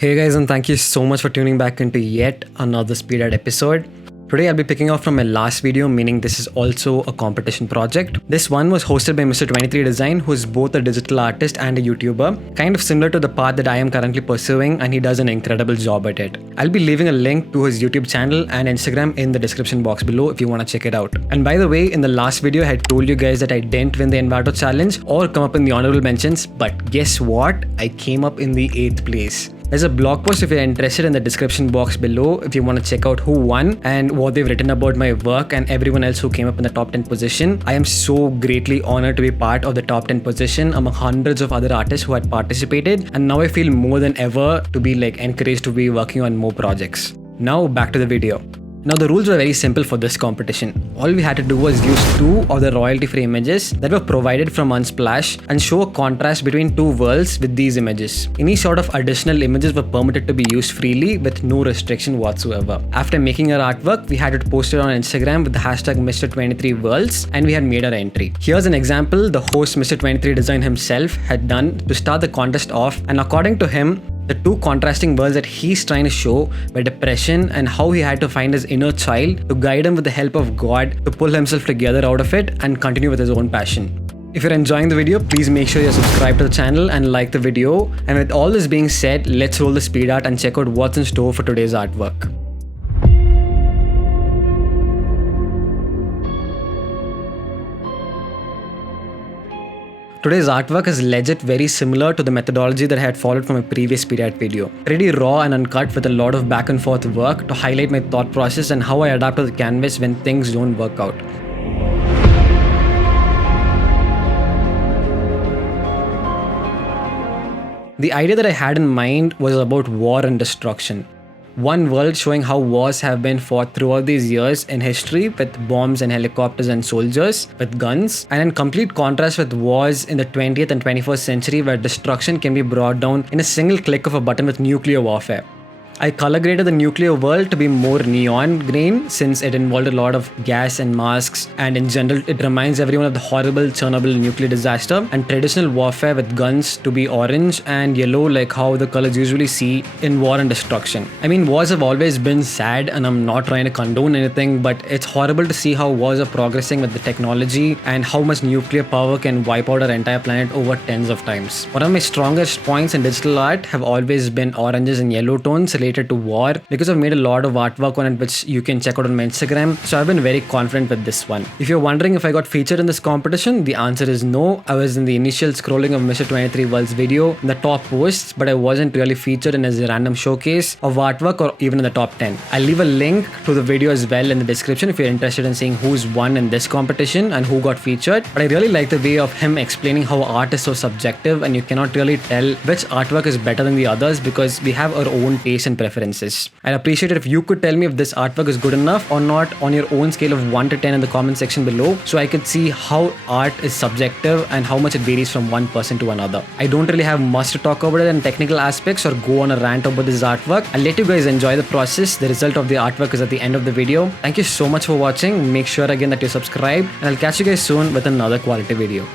Hey guys, and thank you so much for tuning back into yet another speedart episode. Today I'll be picking up from my last video, meaning this is also a competition project. This one was hosted by Mr.23 Design, who is both a digital artist and a YouTuber, kind of similar to the path that I am currently pursuing, and he does an incredible job at it. I'll be leaving a link to his YouTube channel and Instagram in the description box below if you want to check it out. And by the way, in the last video I had told you guys that I didn't win the Envato challenge or come up in the honorable mentions, but guess what? I came up in the 8th place. There's a blog post if you're interested in the description box below if you want to check out who won and what they've written about my work and everyone else who came up in the top 10 position. I am so greatly honored to be part of the top 10 position among hundreds of other artists who had participated, and now I feel more than ever to be encouraged to be working on more projects. Now back to the video. Now the rules were very simple for this competition. All we had to do was use 2 of the royalty-free images that were provided from Unsplash and show a contrast between 2 worlds with these images. Any sort of additional images were permitted to be used freely with no restriction whatsoever. After making our artwork, we had it posted on Instagram with the hashtag Mr.23Worlds and we had made our entry. Here's an example the host Mr.23 Design himself had done to start the contest off, and according to him, the 2 contrasting worlds that he's trying to show were depression and how he had to find his inner child to guide him with the help of God to pull himself together out of it and continue with his own passion. If you're enjoying the video, please make sure you're subscribed to the channel and like the video. And with all this being said, let's roll the speed art and check out what's in store for today's artwork. Today's artwork is legit very similar to the methodology that I had followed from my previous speedart video. Pretty raw and uncut with a lot of back and forth work to highlight my thought process and how I adapt to the canvas when things don't work out. The idea that I had in mind was about war and destruction. One world showing how wars have been fought throughout these years in history with bombs and helicopters and soldiers with guns, and in complete contrast with wars in the 20th and 21st century where destruction can be brought down in a single click of a button with nuclear warfare. I color graded the nuclear world to be more neon green since it involved a lot of gas and masks, and in general it reminds everyone of the horrible Chernobyl nuclear disaster, and traditional warfare with guns to be orange and yellow like how the colors usually see in war and destruction. I mean, wars have always been sad and I'm not trying to condone anything, but it's horrible to see how wars are progressing with the technology and how much nuclear power can wipe out our entire planet over tens of times. One of my strongest points in digital art have always been oranges and yellow tones related to war because I've made a lot of artwork on it which you can check out on my Instagram, so I've been very confident with this one. If you're wondering if I got featured in this competition, the answer is no. I was in the initial scrolling of Mr.23 World's video in the top posts, but I wasn't really featured in his random showcase of artwork or even in the top 10. I'll leave a link to the video as well in the description if you're interested in seeing who's won in this competition and who got featured. But I really like the way of him explaining how art is so subjective and you cannot really tell which artwork is better than the others because we have our own taste and preferences. I'd appreciate it if you could tell me if this artwork is good enough or not on your own scale of 1 to 10 in the comment section below, so I could see how art is subjective and how much it varies from one person to another. I don't really have much to talk about it in technical aspects or go on a rant about this artwork. I'll let you guys enjoy the process. The result of the artwork is at the end of the video. Thank you so much for watching. Make sure again that you're subscribed, and I'll catch you guys soon with another quality video.